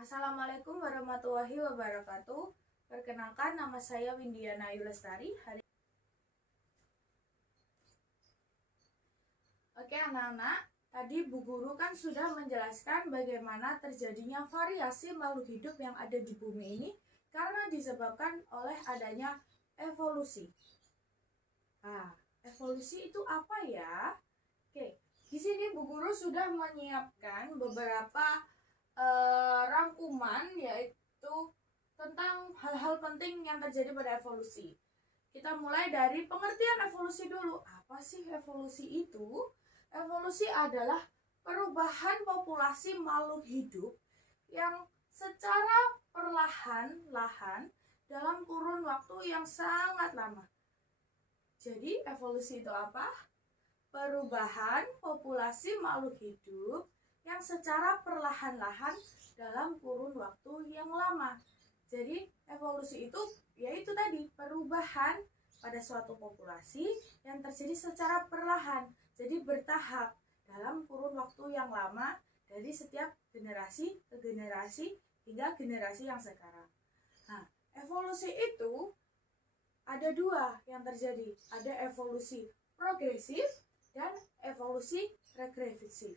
Assalamualaikum warahmatullahi wabarakatuh. Perkenalkan, nama saya Windiana Ayu Lestari. Oke anak-anak, tadi Bu Guru kan sudah menjelaskan bagaimana terjadinya variasi makhluk hidup yang ada di bumi ini karena disebabkan oleh adanya evolusi. Nah, evolusi itu apa ya? Oke, di sini Bu Guru sudah menyiapkan beberapa rangkuman, yaitu tentang hal-hal penting yang terjadi pada evolusi. Kita mulai dari pengertian evolusi dulu. Apa sih evolusi itu? Evolusi adalah perubahan populasi makhluk hidup yang secara perlahan-lahan dalam kurun waktu yang sangat lama. Jadi evolusi itu apa? Perubahan populasi makhluk hidup yang secara perlahan-lahan dalam kurun waktu yang lama. Jadi evolusi itu yaitu tadi perubahan pada suatu populasi yang terjadi secara perlahan, jadi bertahap dalam kurun waktu yang lama dari setiap generasi ke generasi hingga generasi yang sekarang. Nah, evolusi itu ada dua yang terjadi, ada evolusi progresif dan evolusi regresif.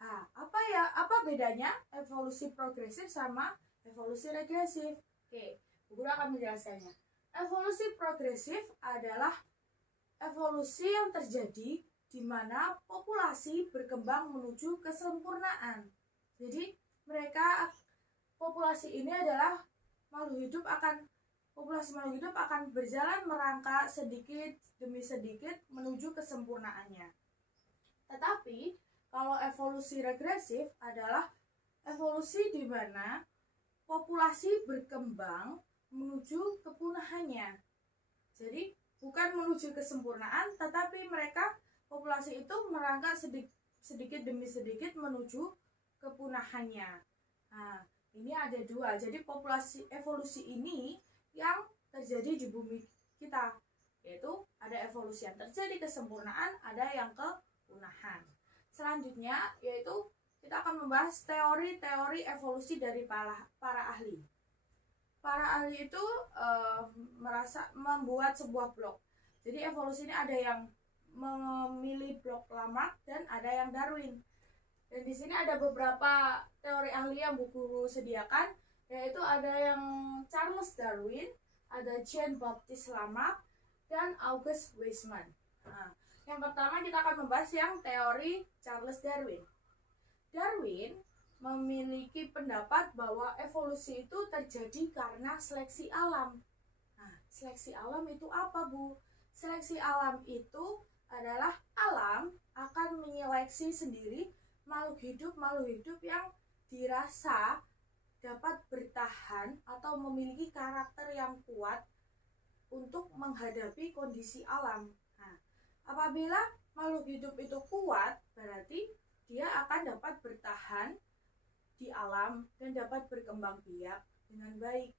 Nah, apa bedanya evolusi progresif sama evolusi regresif? Oke, Bu Guru akan menjelaskannya. Evolusi progresif adalah evolusi yang terjadi di mana populasi berkembang menuju kesempurnaan. Jadi, populasi ini adalah populasi makhluk hidup akan berjalan merangkak sedikit demi sedikit menuju kesempurnaannya. Tetapi kalau evolusi regresif adalah evolusi di mana populasi berkembang menuju kepunahannya. Jadi bukan menuju kesempurnaan, tetapi populasi itu merangkak sedikit demi sedikit menuju kepunahannya. Nah, ini ada dua. Jadi evolusi ini yang terjadi di bumi kita, yaitu ada evolusi yang terjadi kesempurnaan, ada yang kepunahan. Selanjutnya yaitu kita akan membahas teori-teori evolusi dari para ahli. Para ahli itu membuat sebuah blok. Jadi evolusi ini ada yang memilih blok Lamarck dan ada yang Darwin. Dan di sini ada beberapa teori ahli yang Bu Guru sediakan, yaitu ada yang Charles Darwin, ada Jean-Baptiste Lamarck, dan August Weismann. Nah, yang pertama kita akan membahas yang teori Charles Darwin. Darwin memiliki pendapat bahwa evolusi itu terjadi karena seleksi alam. Nah, seleksi alam itu apa, Bu? Seleksi alam itu adalah alam akan menyeleksi sendiri makhluk hidup yang dirasa dapat bertahan atau memiliki karakter yang kuat untuk menghadapi kondisi alam. Nah, apabila makhluk hidup itu kuat, berarti dia akan dapat bertahan di alam dan dapat berkembang biak dengan baik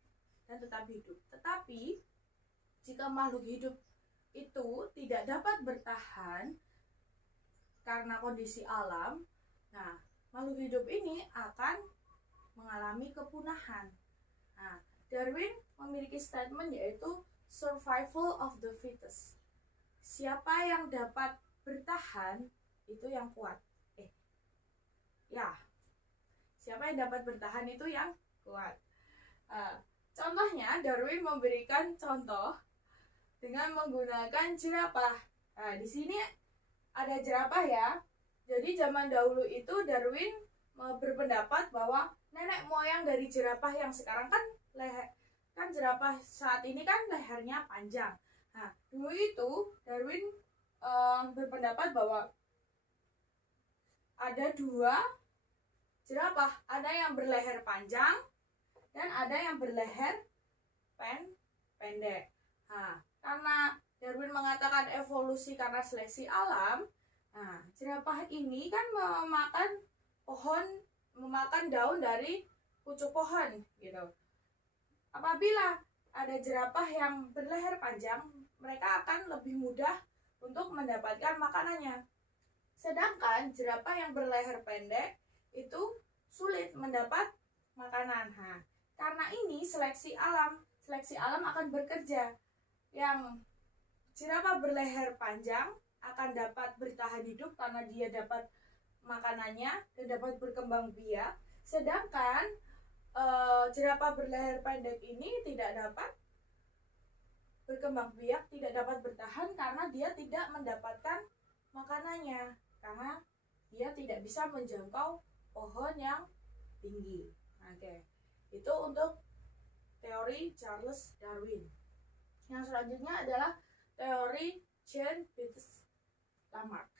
dan tetap hidup. Tetapi jika makhluk hidup itu tidak dapat bertahan karena kondisi alam, nah makhluk hidup ini akan mengalami kepunahan. Nah, Darwin memiliki statement yaitu survival of the fittest. Siapa yang dapat bertahan itu yang kuat. Siapa yang dapat bertahan itu yang kuat. Contohnya Darwin memberikan contoh dengan menggunakan jerapah. Nah, di sini ada jerapah ya. Jadi zaman dahulu itu Darwin berpendapat bahwa nenek moyang dari jerapah yang sekarang kan jerapah saat ini kan lehernya panjang. Nah, dulu itu Darwin berpendapat bahwa ada dua jerapah, ada yang berleher panjang dan ada yang berleher pendek. Nah, karena Darwin mengatakan evolusi karena seleksi alam, nah jerapah ini kan memakan daun dari pucuk pohon gitu. Apabila ada jerapah yang berleher panjang, mereka akan lebih mudah untuk mendapatkan makanannya. Sedangkan jerapah yang berleher pendek itu sulit mendapat makanan. Nah, karena ini seleksi alam akan bekerja. Yang jerapah berleher panjang akan dapat bertahan hidup karena dia dapat makanannya dan dapat berkembang biak. Sedangkan jerapah berleher pendek ini tidak dapat berkembang biak, tidak dapat bertahan karena dia tidak mendapatkan makanannya, karena dia tidak bisa menjangkau pohon yang tinggi. Oke, itu untuk teori Charles Darwin. Yang selanjutnya adalah teori Jean-Baptiste Lamarck.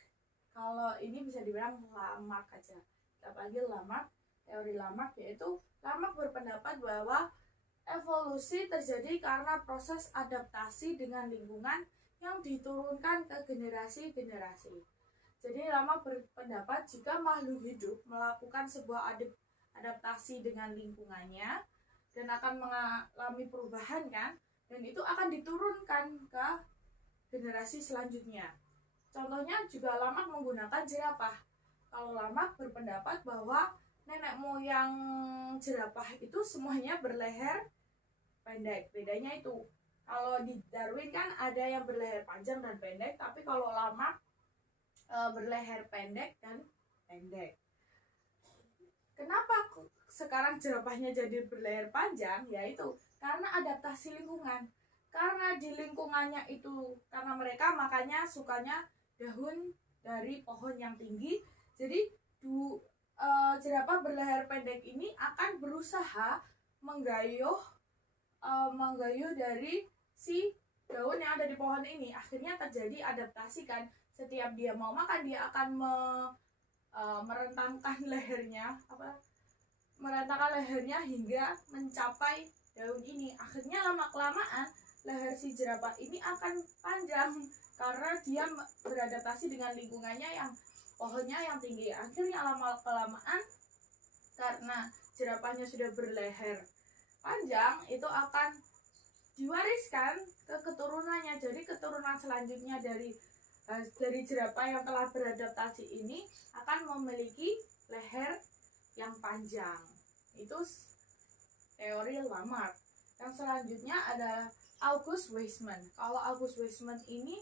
Kalau ini bisa dibilang Lamarck aja, kita panggil Lamarck. Teori Lamarck yaitu Lamarck berpendapat bahwa evolusi terjadi karena proses adaptasi dengan lingkungan yang diturunkan ke generasi-generasi. Jadi Lamarck berpendapat jika makhluk hidup melakukan sebuah adaptasi dengan lingkungannya dan akan mengalami perubahan kan, dan itu akan diturunkan ke generasi selanjutnya. Contohnya juga Lamarck menggunakan jerapah. Kalau Lamarck berpendapat bahwa nenek moyang jerapah itu semuanya berleher pendek. Bedanya itu, kalau di Darwin kan ada yang berleher panjang dan pendek, tapi kalau Lamarck berleher pendek dan pendek. Kenapa sekarang jerapahnya jadi berleher panjang? Yaitu karena adaptasi lingkungan. Karena di lingkungannya itu, karena mereka makanya sukanya daun dari pohon yang tinggi. Jadi jerapah berleher pendek ini akan berusaha menggayuh dari si daun yang ada di pohon ini. Akhirnya terjadi adaptasi kan. Setiap dia mau makan, dia akan merentangkan lehernya hingga mencapai daun ini. Akhirnya lama-kelamaan leher si jerapah ini akan panjang karena dia beradaptasi dengan lingkungannya yang pohonnya yang tinggi. Akhirnya lama-kelamaan karena jerapahnya sudah berleher panjang, itu akan diwariskan ke keturunannya. Jadi keturunan selanjutnya dari jerapah yang telah beradaptasi ini akan memiliki leher yang panjang. Itu teori Lamarck. Yang selanjutnya ada August Weismann. Kalau August Weismann ini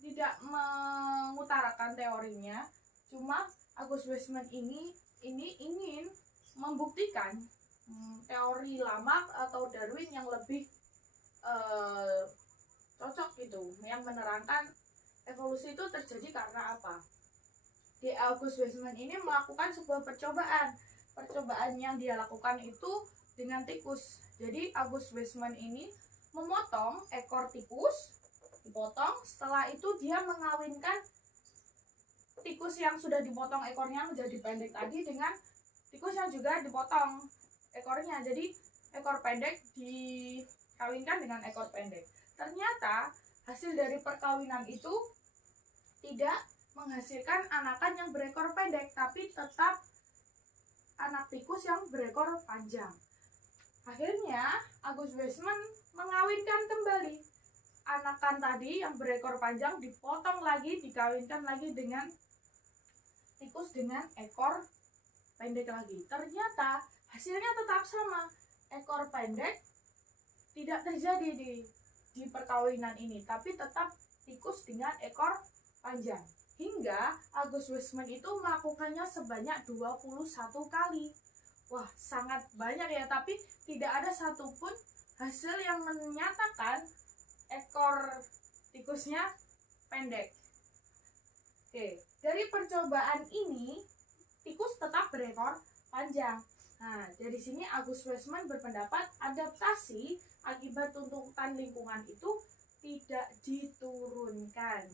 tidak mengutarakan teorinya, cuma August Weismann ini ingin membuktikan teori Lamarck atau Darwin yang lebih cocok gitu, yang menerangkan evolusi itu terjadi karena apa. Di August Weismann ini melakukan sebuah percobaan. Percobaan yang dia lakukan itu dengan tikus. Jadi August Weismann ini memotong ekor tikus, dipotong. Setelah itu dia mengawinkan tikus yang sudah dipotong ekornya menjadi pendek tadi dengan tikus yang juga dipotong ekornya. Jadi ekor pendek dikawinkan dengan ekor pendek. Ternyata hasil dari perkawinan itu tidak menghasilkan anakan yang berekor pendek, tapi tetap anak tikus yang berekor panjang. Akhirnya August Weismann mengawinkan kembali anakan tadi yang berekor panjang, dipotong lagi, dikawinkan lagi dengan tikus dengan ekor pendek lagi. Ternyata hasilnya tetap sama, ekor pendek tidak terjadi di perkawinan ini, tapi tetap tikus dengan ekor panjang. Hingga August Weismann itu melakukannya sebanyak 21 kali. Wah, sangat banyak ya, tapi tidak ada satupun hasil yang menyatakan ekor tikusnya pendek. Oke, dari percobaan ini tikus tetap berekor panjang. Nah, dari sini August Weismann berpendapat adaptasi akibat tuntutan lingkungan itu tidak diturunkan.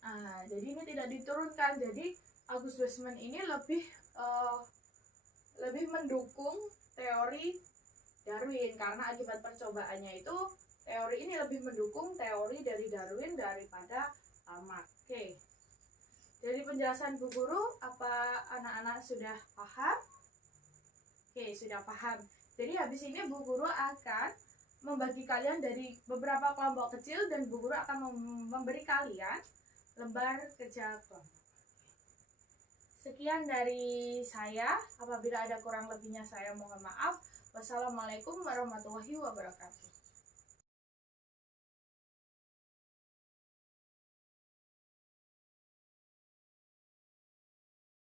Nah, jadi ini tidak diturunkan. Jadi August Weismann ini lebih mendukung teori Darwin, karena akibat percobaannya itu teori ini lebih mendukung teori dari Darwin daripada Lamarck. Oke. Dari penjelasan Bu Guru, apa anak-anak sudah paham? Oke, sudah paham. Jadi habis ini Bu Guru akan membagi kalian dari beberapa kelompok kecil dan Bu Guru akan memberi kalian lembar kerja kelompok. Sekian dari saya. Apabila ada kurang lebihnya saya mohon maaf. Wassalamualaikum warahmatullahi wabarakatuh.